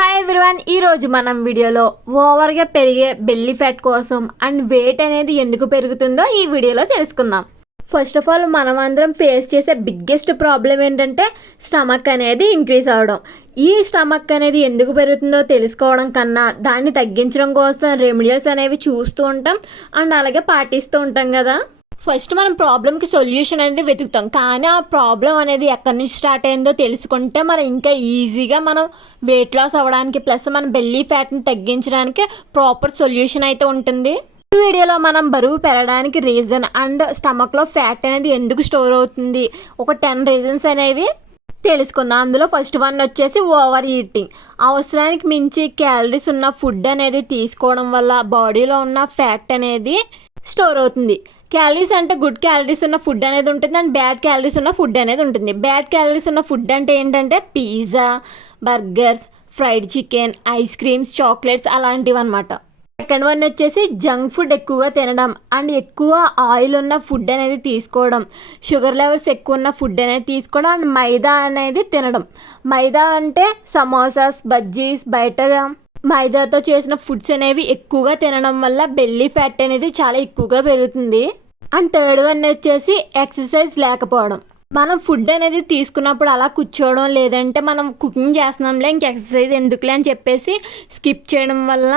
Hi everyone, ఈరోజు మనం వీడియోలో ఓవర్గా పెరిగే బెల్లీ ఫ్యాట్ కోసం అండ్ వెయిట్ అనేది ఎందుకు పెరుగుతుందో ఈ వీడియోలో తెలుసుకుందాం. ఫస్ట్ ఆఫ్ ఆల్ మనం అందరం ఫేస్ చేసే బిగ్గెస్ట్ ప్రాబ్లం ఏంటంటే స్టమక్ అనేది ఇంక్రీజ్ అవ్వడం. ఈ స్టమక్ అనేది ఎందుకు పెరుగుతుందో తెలుసుకోవడం కన్నా దాన్ని తగ్గించడం కోసం రెమెడియల్స్ అనేవి చూస్తూ ఉంటాం అండ్ అలాగే పాటిస్తూ ఉంటాం కదా. ఫస్ట్ మనం ప్రాబ్లమ్కి సొల్యూషన్ అనేది వెతుకుతాం, కానీ ఆ ప్రాబ్లం అనేది ఎక్కడి నుంచి స్టార్ట్ అయిందో తెలుసుకుంటే మనం ఇంకా ఈజీగా మనం వెయిట్ లాస్ అవ్వడానికి ప్లస్ మన బెల్లీ ఫ్యాట్ని తగ్గించడానికి ప్రాపర్ సొల్యూషన్ అయితే ఉంటుంది. ఈ వీడియోలో మనం బరువు పెరగడానికి రీజన్ అండ్ స్టమక్లో ఫ్యాట్ అనేది ఎందుకు స్టోర్ అవుతుంది ఒక 10 రీజన్స్ అనేవి తెలుసుకుందాం. అందులో ఫస్ట్ వన్ వచ్చేసి ఓవర్ ఈటింగ్. అవసరానికి మించి క్యాలరీస్ ఉన్న ఫుడ్ అనేది తీసుకోవడం వల్ల బాడీలో ఉన్న ఫ్యాట్ అనేది స్టోర్ అవుతుంది. క్యాలరీస్ అంటే గుడ్ క్యాలరీస్ ఉన్న ఫుడ్ అనేది ఉంటుంది అండ్ బ్యాడ్ క్యాలరీస్ ఉన్న ఫుడ్ అనేది ఉంటుంది. బ్యాడ్ క్యాలరీస్ ఉన్న ఫుడ్ అంటే ఏంటంటే pizza, burgers, fried chicken, ice creams, chocolates అలాంటివి అనమాట. సెకండ్ వన్ వచ్చేసి జంక్ ఫుడ్ ఎక్కువగా తినడం అండ్ ఎక్కువ ఆయిల్ ఉన్న ఫుడ్ అనేది తీసుకోవడం, షుగర్ లెవెల్స్ ఎక్కువ ఉన్న ఫుడ్ అనేది తీసుకోవడం అండ్ మైదా అనేది తినడం. మైదా అంటే సమోసాస్, బజ్జీస్, బయట మైదాతో చేసిన ఫుడ్స్ అనేవి ఎక్కువగా తినడం వల్ల బెల్లీ ఫ్యాట్ అనేది చాలా ఎక్కువగా పెరుగుతుంది. అండ్ థర్డ్ వన్ వచ్చేసి ఎక్సర్సైజ్ లేకపోవడం. మనం ఫుడ్ అనేది తీసుకున్నప్పుడు అలా కూర్చోవడం, లేదంటే మనం కుకింగ్ చేస్తున్నాంలే ఇంక ఎక్సర్సైజ్ ఎందుకులే అని చెప్పేసి స్కిప్ చేయడం వల్ల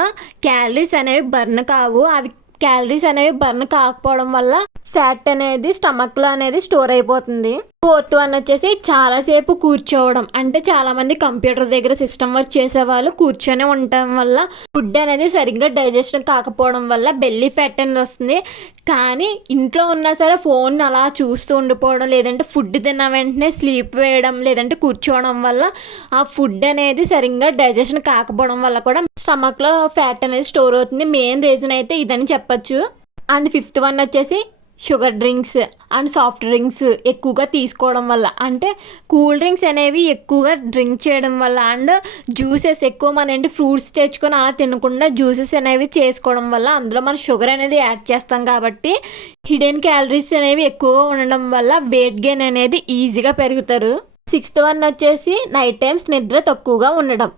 క్యాలరీస్ అనేవి బర్న్ కావు. అవి క్యాలరీస్ అనేవి బర్న్ కాకపోవడం వల్ల ఫ్యాట్ అనేది స్టమక్లో అనేది స్టోర్ అయిపోతుంది. ఫోర్త్ వన్ వచ్చేసి చాలాసేపు కూర్చోవడం. అంటే చాలామంది కంప్యూటర్ దగ్గర సిస్టమ్ వర్క్ చేసేవాళ్ళు కూర్చొని ఉండటం వల్ల ఫుడ్ అనేది సరిగ్గా డైజెషన్ కాకపోవడం వల్ల బెల్లీ ఫ్యాట్ అనేది వస్తుంది. కానీ ఇంట్లో ఉన్నా సరే ఫోన్ అలా చూస్తూ ఉండిపోవడం, లేదంటే ఫుడ్ తిన్న వెంటనే స్లీప్ వేయడం, లేదంటే కూర్చోవడం వల్ల ఆ ఫుడ్ అనేది సరిగ్గా డైజెషన్ కాకపోవడం వల్ల కూడా స్టమక్లో ఫ్యాట్ అనేది స్టోర్ అవుతుంది. మెయిన్ రీజన్ అయితే ఇదని చెప్పచ్చు. అండ్ ఫిఫ్త్ వన్ వచ్చేసి sugar drinks and soft drinks ఎక్కువగా తీసుకోవడం వల్ల. అంటే కూల్ డ్రింక్స్ అనేవి ఎక్కువగా డ్రింక్ చేయడం వల్ల అండ్ జ్యూసెస్ ఎక్కువ మన ఏంటి ఫ్రూట్స్ తెచ్చుకొని అలా తినకుండా జ్యూసెస్ అనేవి చేసుకోవడం వల్ల అందులో మనం షుగర్ అనేది యాడ్ చేస్తాం కాబట్టి హిడెన్ క్యాలరీస్ అనేవి ఎక్కువగా ఉండడం వల్ల వెయిట్ గెయిన్ అనేది ఈజీగా పెరుగుతారు. సిక్స్త్ వన్ వచ్చేసి నైట్ టైమ్స్ నిద్ర తక్కువగా ఉండడం.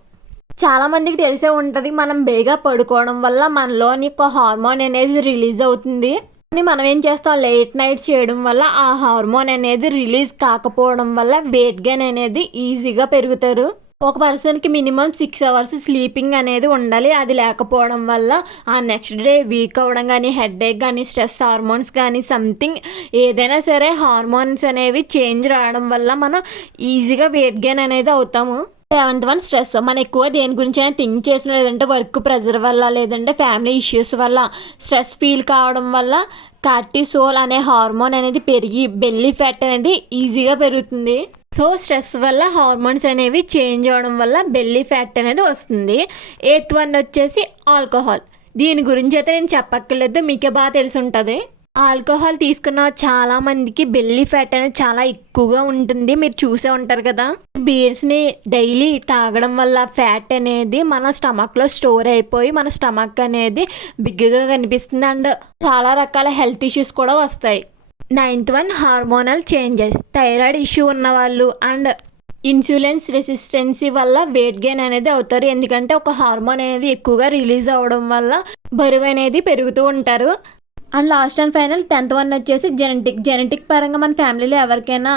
చాలామందికి తెలిసే ఉంటుంది, మనం బేగా పడుకోవడం వల్ల మనలోని ఒక హార్మోన్ అనేది రిలీజ్ అవుతుంది. మనం ఏం చేస్తాం, లేట్ నైట్ చేయడం వల్ల ఆ హార్మోన్ అనేది రిలీజ్ కాకపోవడం వల్ల వెయిట్ గెయిన్ అనేది ఈజీగా పెరుగుతారు. ఒక పర్సన్కి మినిమం 6 అవర్స్ స్లీపింగ్ అనేది ఉండాలి. అది లేకపోవడం వల్ల ఆ నెక్స్ట్ డే వీక్ అవ్వడం కానీ, హెడేక్ కానీ, స్ట్రెస్ హార్మోన్స్ కానీ సంథింగ్ ఏదైనా సరే హార్మోన్స్ అనేవి చేంజ్ రావడం వల్ల మనం ఈజీగా వెయిట్ గెయిన్ అనేది అవుతాము. Seventh one stress. మనం ఎక్కువ దేని గురించి అయినా థింక్ చేసిన, లేదంటే వర్క్ ప్రెజర్ వల్ల, లేదంటే ఫ్యామిలీ ఇష్యూస్ వల్ల స్ట్రెస్ ఫీల్ కావడం వల్ల కార్టిసోల్ అనే హార్మోన్ అనేది పెరిగి బెల్లీ ఫ్యాట్ అనేది ఈజీగా పెరుగుతుంది. సో స్ట్రెస్ వల్ల హార్మోన్స్ అనేవి చేంజ్ అవ్వడం వల్ల బెల్లీ ఫ్యాట్ అనేది వస్తుంది. ఎయిత్ వన్ వచ్చేసి ఆల్కహాల్. దీని గురించి అయితే నేను చెప్పక్కర్లేదు, మీకే బాగా తెలిసి ఉంటుంది. ఆల్కహాల్ తీసుకున్న చాలామందికి బెల్లీ ఫ్యాట్ అనేది చాలా ఎక్కువగా ఉంటుంది. మీరు చూసే ఉంటారు కదా. బీర్స్ని డైలీ తాగడం వల్ల ఫ్యాట్ అనేది మన స్టమక్లో స్టోర్ అయిపోయి మన స్టమక్ అనేది బిగ్గా కనిపిస్తుంది అండ్ చాలా రకాల హెల్త్ ఇష్యూస్ కూడా వస్తాయి. Ninth one hormonal changes. Thyroid issue ఉన్నవాళ్ళు అండ్ ఇన్సులిన్స్ రెసిస్టెన్సీ వల్ల వెయిట్ గెయిన్ అనేది అవుతారు. ఎందుకంటే ఒక హార్మోన్ అనేది ఎక్కువగా రిలీజ్ అవ్వడం వల్ల బరువు అనేది పెరుగుతూ ఉంటారు. And last and final 10th one వచ్చేసి జెనెటిక్ పరంగా మన ఫ్యామిలీలో ఎవరికైనా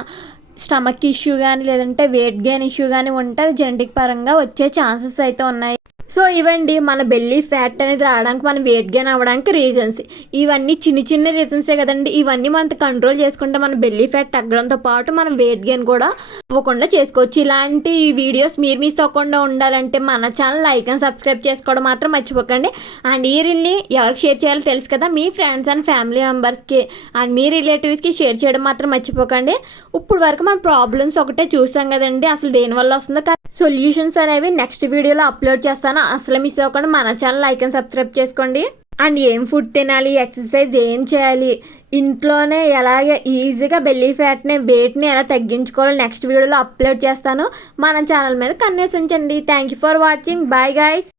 స్టమక్ ఇష్యూ కానీ, లేదంటే వెయిట్ గెయిన్ ఇష్యూ కానీ ఉంటే అది జెనెటిక్ పరంగా వచ్చే ఛాన్సెస్ అయితే ఉన్నాయి. సో ఇవండి మన బెల్లీ ఫ్యాట్ అనేది రావడానికి, మన వెయిట్ గెయిన్ అవ్వడానికి రీజన్స్. ఇవన్నీ చిన్న రీజన్సే కదండి. ఇవన్నీ మనం కంట్రోల్ చేసుకుంటే మన బెల్లీ ఫ్యాట్ తగ్గడంతో పాటు మనం వెయిట్ గెయిన్ కూడా అవ్వకుండా చేసుకోవచ్చు. ఇలాంటి వీడియోస్ మీరు మిస్ అవ్వకుండా ఉండాలంటే మన ఛానల్ లైక్ అండ్ సబ్స్క్రైబ్ చేసుకోవడం మాత్రం మర్చిపోకండి. అండ్ ఈ రీల్ని ఎవరికి షేర్ చేయాలో తెలుసు కదా, మీ ఫ్రెండ్స్ అండ్ ఫ్యామిలీ మెంబర్స్కి అండ్ మీ రిలేటివ్స్కి షేర్ చేయడం మాత్రం మర్చిపోకండి. ఇప్పుడు వరకు మన ప్రాబ్లమ్స్ ఒకటే చూసాం కదండి, అసలు దేనివల్ల వస్తుందో సొల్యూషన్స్ అనేవి నెక్స్ట్ వీడియోలో అప్లోడ్ చేస్తాను. అసలు మిస్ అవ్వకుండా మన ఛానల్ లైక్ అండ్ సబ్స్క్రైబ్ చేసుకోండి. అండ్ ఏం ఫుడ్ తినాలి, ఎక్సర్సైజ్ ఏం చేయాలి, ఇంట్లోనే ఎలాగే ఈజీగా బెల్లీ ఫ్యాట్ని వెయిట్ని ఎలా తగ్గించుకోవాలో నెక్స్ట్ వీడియోలో అప్లోడ్ చేస్తాను. మన ఛానల్ మీద కన్నేసించండి. Thank you for watching. Bye guys.